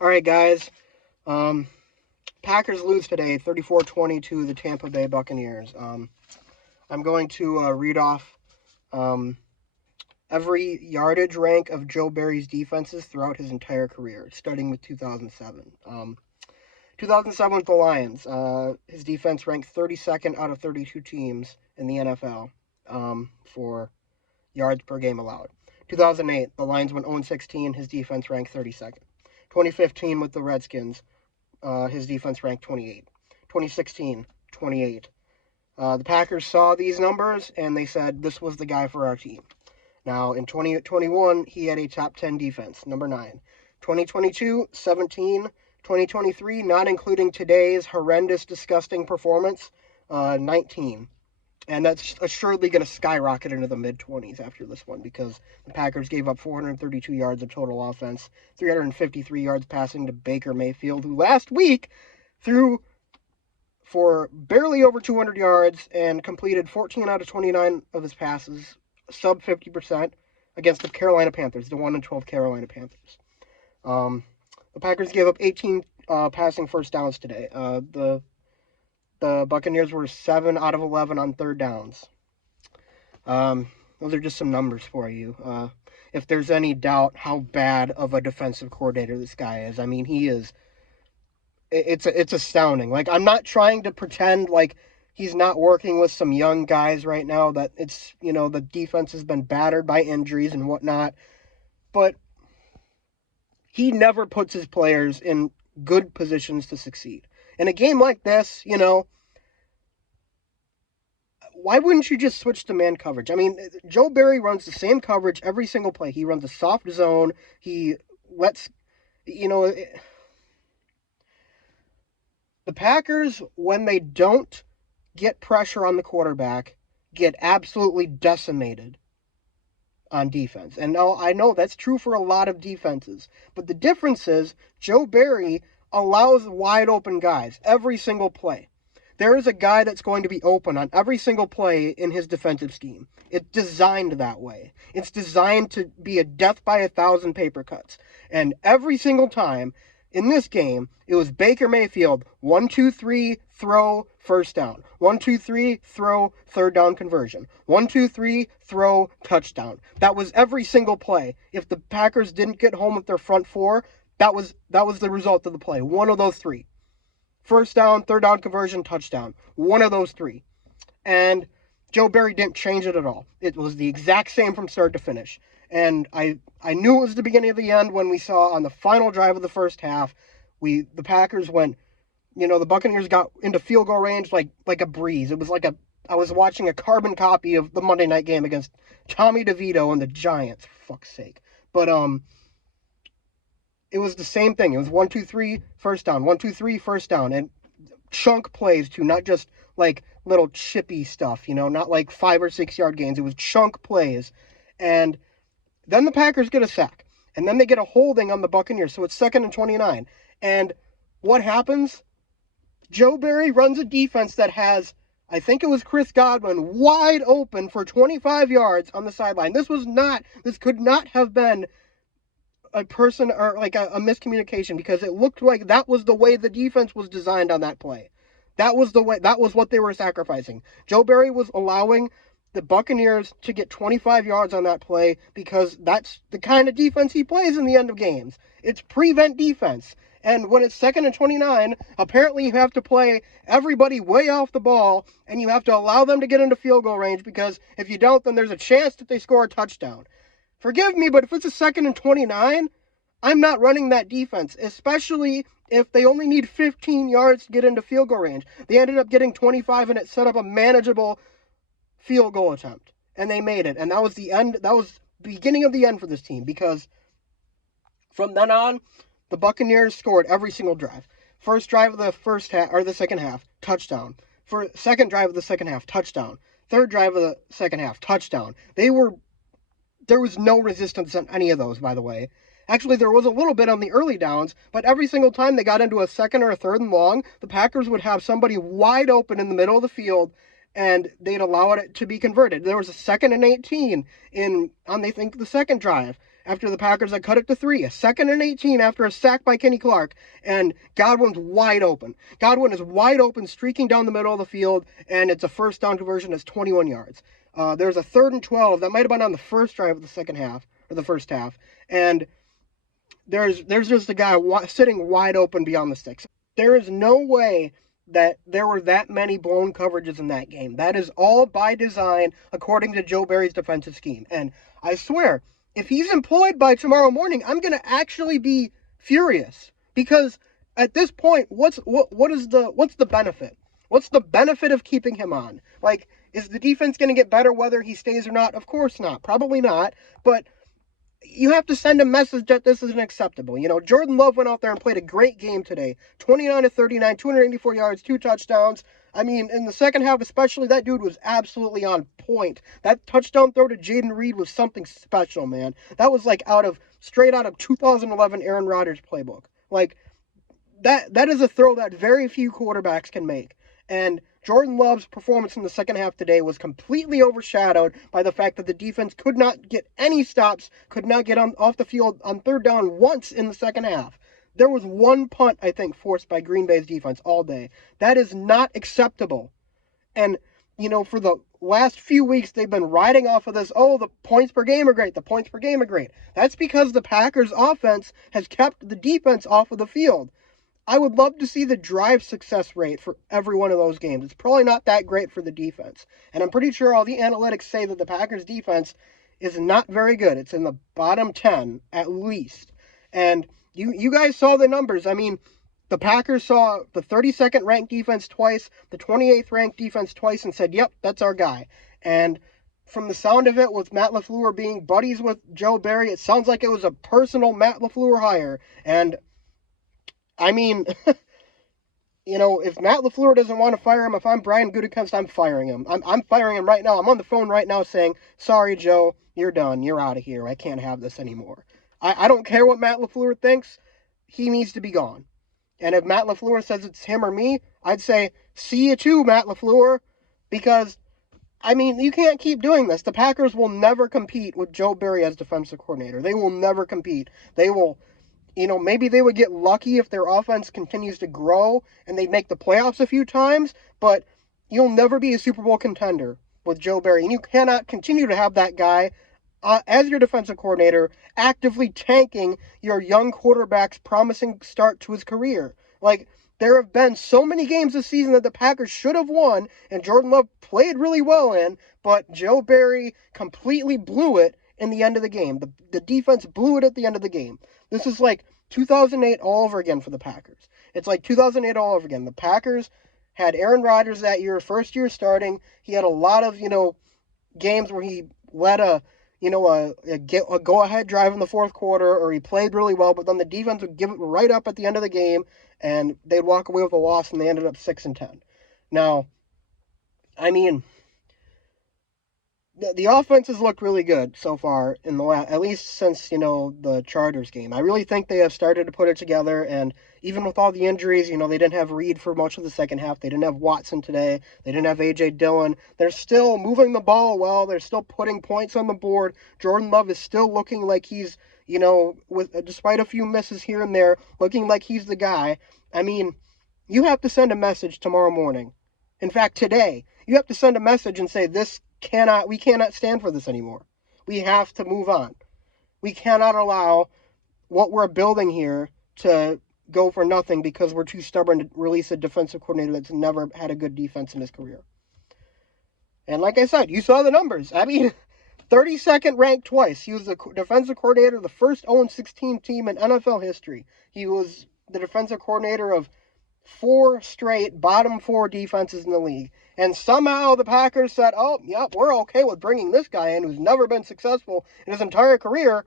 All right, guys. Um, Packers lose today, 34-20 to the Tampa Bay Buccaneers. I'm going to read off um, every yardage rank of Joe Barry's defenses throughout his entire career, starting with 2007. 2007 with the Lions, his defense ranked 32nd out of 32 teams in the NFL for yards per game allowed. 2008, the Lions went 0-16. His defense ranked 32nd. 2015 with the Redskins, his defense ranked 28. 2016, 28. The Packers saw these numbers and they said this was the guy for our team. Now, in 2021, he had a top 10 defense, number 9. 2022, 17. 2023, not including today's horrendous, disgusting performance, 19. And that's assuredly going to skyrocket into the mid-20s after this one because the Packers gave up 432 yards of total offense, 353 yards passing to Baker Mayfield, who last week threw for barely over 200 yards and completed 14 out of 29 of his passes, sub 50%, against the Carolina Panthers, the 1-12 Carolina Panthers. The Packers gave up 18 passing first downs today. The Buccaneers were 7 out of 11 on third downs. Those are just some numbers for you. If there's any doubt how bad of a defensive coordinator this guy is, I mean, he is. It's astounding. Like, I'm not trying to pretend like he's not working with some young guys right now, that it's, the defense has been battered by injuries and whatnot, but he never puts his players in good positions to succeed. In a game like this, why wouldn't you just switch to man coverage? I mean, Joe Barry runs the same coverage every single play. He runs a soft zone. He lets, the Packers, when they don't get pressure on the quarterback, get absolutely decimated on defense. And now I know that's true for a lot of defenses, but the difference is Joe Barry allows wide open guys every single play. There is a guy that's going to be open on every single play in his defensive scheme. It's designed that way. It's designed to be a death by 1,000 paper cuts. And every single time in this game, it was Baker Mayfield, 1-2-3, throw, first down. 1-2-3, throw, third down conversion. 1-2-3, throw, touchdown. That was every single play. If the Packers didn't get home with their front four, that was the result of the play. One of those three. First down, third down conversion, touchdown. One of those three. And Joe Barry didn't change it at all. It was the exact same from start to finish. And I knew it was the beginning of the end when we saw on the final drive of the first half, the Packers went, the Buccaneers got into field goal range like a breeze. It was like I was watching a carbon copy of the Monday night game against Tommy DeVito and the Giants, for fuck's sake. But it was the same thing. It was 1-2-3, first down, 1-2-3, first down, and chunk plays too, not just like little chippy stuff, not like 5 or 6 yard gains. It was chunk plays. And then the Packers get a sack, and then they get a holding on the Buccaneers, so it's 2nd and 29. And what happens? Joe Barry runs a defense that has, I think it was Chris Godwin, wide open for 25 yards on the sideline. This could not have been a person or like a miscommunication, because it looked like that was the way the defense was designed on that play. That was what they were sacrificing. Joe Barry was allowing the Buccaneers to get 25 yards on that play because that's the kind of defense he plays in the end of games. It's prevent defense. And when it's 2nd and 29, apparently you have to play everybody way off the ball, and you have to allow them to get into field goal range, because if you don't, then there's a chance that they score a touchdown. Forgive me, but if it's a 2nd and 29, I'm not running that defense, especially if they only need 15 yards to get into field goal range. They ended up getting 25, and it set up a manageable field goal attempt, and they made it. And that was the end. That was the beginning of the end for this team, because from then on, the Buccaneers scored every single drive. First drive of the first half, or the second half, touchdown. For second drive of the second half, touchdown. Third drive of the second half, touchdown. There was no resistance on any of those, by the way. Actually, there was a little bit on the early downs, but every single time they got into a second or a third and long, the Packers would have somebody wide open in the middle of the field, and they'd allow it to be converted. There was a 2nd and 18 on, I think, the second drive. after the Packers had cut it to 3, a 2nd and 18 after a sack by Kenny Clark, and Godwin's wide open. Godwin is wide open, streaking down the middle of the field, and it's a first down conversion that's 21 yards. There's a 3rd and 12 that might have been on the first drive of the second half, or the first half, and there's just a guy sitting wide open beyond the sticks. There is no way that there were that many blown coverages in that game. That is all by design, according to Joe Barry's defensive scheme. And I swear, if he's employed by tomorrow morning, I'm going to actually be furious, because at this point, what's the benefit? What's the benefit of keeping him on? Like, is the defense going to get better whether he stays or not? Of course not. Probably not. But you have to send a message that this isn't acceptable. Jordan Love went out there and played a great game today. 29-39, 284 yards, 2 touchdowns. I mean, in the second half especially, that dude was absolutely on point. That touchdown throw to Jaden Reed was something special, man. That was like straight out of 2011 Aaron Rodgers playbook. Like, that is a throw that very few quarterbacks can make. And Jordan Love's performance in the second half today was completely overshadowed by the fact that the defense could not get any stops, could not get off the field on 3rd down once in the second half. There was one punt, I think, forced by Green Bay's defense all day. That is not acceptable. And, for the last few weeks, they've been riding off of this, the points per game are great, the points per game are great. That's because the Packers' offense has kept the defense off of the field. I would love to see the drive success rate for every one of those games. It's probably not that great for the defense. And I'm pretty sure all the analytics say that the Packers defense is not very good. It's in the bottom 10 at least. And you guys saw the numbers. I mean, the Packers saw the 32nd ranked defense twice, the 28th ranked defense twice, and said, yep, that's our guy. And from the sound of it, with Matt LaFleur being buddies with Joe Barry, it sounds like it was a personal Matt LaFleur hire. And I mean, if Matt LaFleur doesn't want to fire him, if I'm Brian Gutekunst, I'm firing him. I'm firing him right now. I'm on the phone right now saying, sorry, Joe, you're done. You're out of here. I can't have this anymore. I don't care what Matt LaFleur thinks. He needs to be gone. And if Matt LaFleur says it's him or me, I'd say, see you too, Matt LaFleur, because, I mean, you can't keep doing this. The Packers will never compete with Joe Barry as defensive coordinator. They will never compete. They will... maybe they would get lucky if their offense continues to grow and they make the playoffs a few times, but you'll never be a Super Bowl contender with Joe Barry. And you cannot continue to have that guy as your defensive coordinator actively tanking your young quarterback's promising start to his career. Like, there have been so many games this season that the Packers should have won and Jordan Love played really well in, but Joe Barry completely blew it in the end of the game. The defense blew it at the end of the game. This is like 2008 all over again for the Packers. It's like 2008 all over again. The Packers had Aaron Rodgers that year, first year starting. He had a lot of, games where he led a go-ahead drive in the fourth quarter, or he played really well, but then the defense would give it right up at the end of the game, and they'd walk away with a loss, and they ended up 6-10. Now, I mean, the offense has looked really good so far in the at least since, the Chargers game. I really think they have started to put it together, and even with all the injuries, they didn't have Reed for much of the second half. They didn't have Watson today. They didn't have A.J. Dillon. They're still moving the ball well. They're still putting points on the board. Jordan Love is still looking like he's, despite a few misses here and there, looking like he's the guy. I mean, you have to send a message tomorrow morning. In fact, today, you have to send a message and say, we cannot stand for this anymore. We have to move on. We cannot allow what we're building here to go for nothing because we're too stubborn to release a defensive coordinator that's never had a good defense in his career. And like I said, you saw the numbers. I mean, 32nd ranked twice. He was the defensive coordinator of the first 0-16 team in NFL history. He was the defensive coordinator of 4 straight bottom 4 defenses in the league. And somehow the Packers said, oh, yep, we're okay with bringing this guy in who's never been successful in his entire career.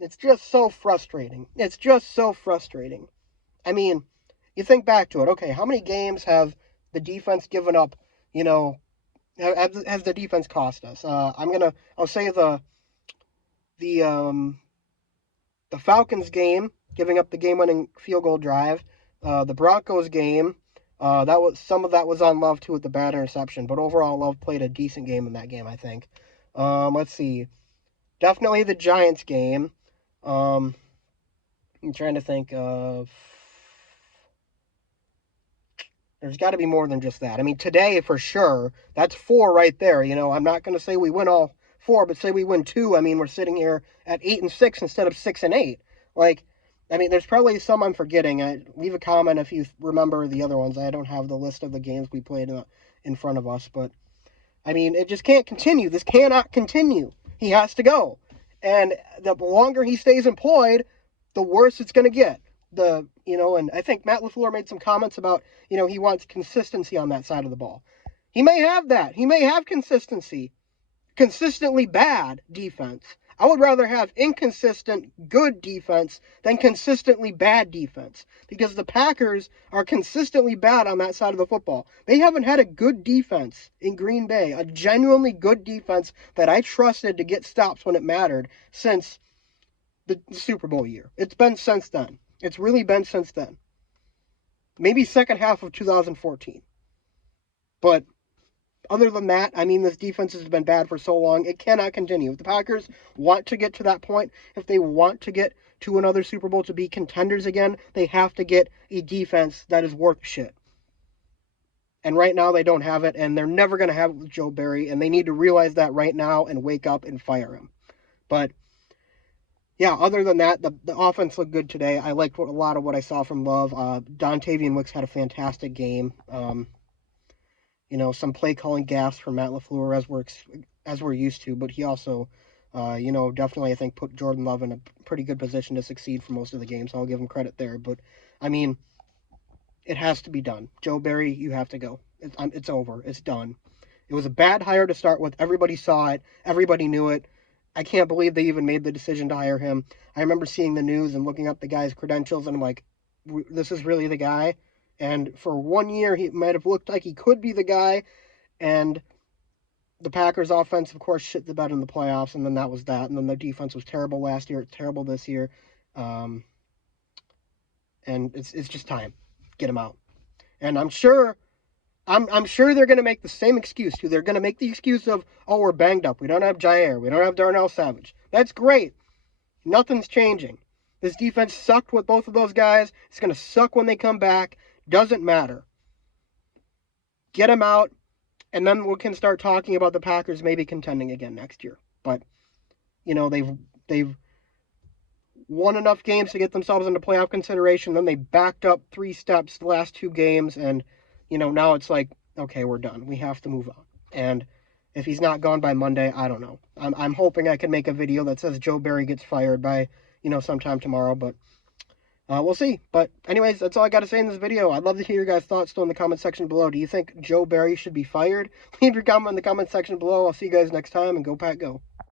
It's just so frustrating. It's just so frustrating. I mean, you think back to it. Okay, how many games have the defense given up, has the defense cost us? I'll say the Falcons game, giving up the game-winning field goal drive. The Broncos game, some of that was on Love too with the bad interception, but overall Love played a decent game in that game, I think. Let's see. Definitely the Giants game. I'm trying to think of. There's got to be more than just that. I mean, today for sure, that's 4 right there. I'm not going to say we win all 4, but say we win 2. I mean, we're sitting here at 8-6 instead of 6-8. Like, I mean, there's probably some I'm forgetting. Leave a comment if you remember the other ones. I don't have the list of the games we played in front of us, but I mean, it just can't continue. This cannot continue. He has to go, and the longer he stays employed, the worse it's going to get. And I think Matt LaFleur made some comments about, he wants consistency on that side of the ball. He may have that. He may have consistency. Consistently bad defense. I would rather have inconsistent good defense than consistently bad defense, because the Packers are consistently bad on that side of the football. They haven't had a good defense in Green Bay, a genuinely good defense that I trusted to get stops when it mattered since the Super Bowl year. It's been since then. It's really been since then. Maybe second half of 2014. But other than that, I mean, this defense has been bad for so long, it cannot continue. If the Packers want to get to that point, if they want to get to another Super Bowl to be contenders again, they have to get a defense that is worth shit. And right now they don't have it, and they're never going to have it with Joe Barry, and they need to realize that right now and wake up and fire him. But yeah, other than that, the offense looked good today. I liked a lot of what I saw from Love. Dontavian Wicks had a fantastic game. Some play calling gaffes from Matt LaFleur as we're used to, but he also, definitely I think put Jordan Love in a pretty good position to succeed for most of the game, so I'll give him credit there. But I mean, it has to be done. Joe Barry, you have to go. It's over. It's done. It was a bad hire to start with. Everybody saw it. Everybody knew it. I can't believe they even made the decision to hire him. I remember seeing the news and looking up the guy's credentials, and I'm like, this is really the guy? And for 1 year, he might have looked like he could be the guy. And the Packers' offense, of course, shit the bed in the playoffs, and then that was that. And then the defense was terrible last year. It's terrible this year. And it's just time. Get him out. And I'm sure they're going to make the same excuse, too. They're going to make the excuse of, oh, we're banged up. We don't have Jair. We don't have Darnell Savage. That's great. Nothing's changing. This defense sucked with both of those guys. It's going to suck when they come back. Doesn't matter. Get them out, and then we can start talking about the Packers maybe contending again next year. But, they've won enough games to get themselves into playoff consideration. Then they backed up 3 steps the last 2 games, and, now it's like, okay, we're done. We have to move on. And if he's not gone by Monday, I don't know. I'm hoping I can make a video that says Joe Barry gets fired by, sometime tomorrow, but we'll see. But anyways, that's all I got to say in this video. I'd love to hear your guys' thoughts still in the comment section below. Do you think Joe Barry should be fired? Leave your comment in the comment section below. I'll see you guys next time, and go Pack Go.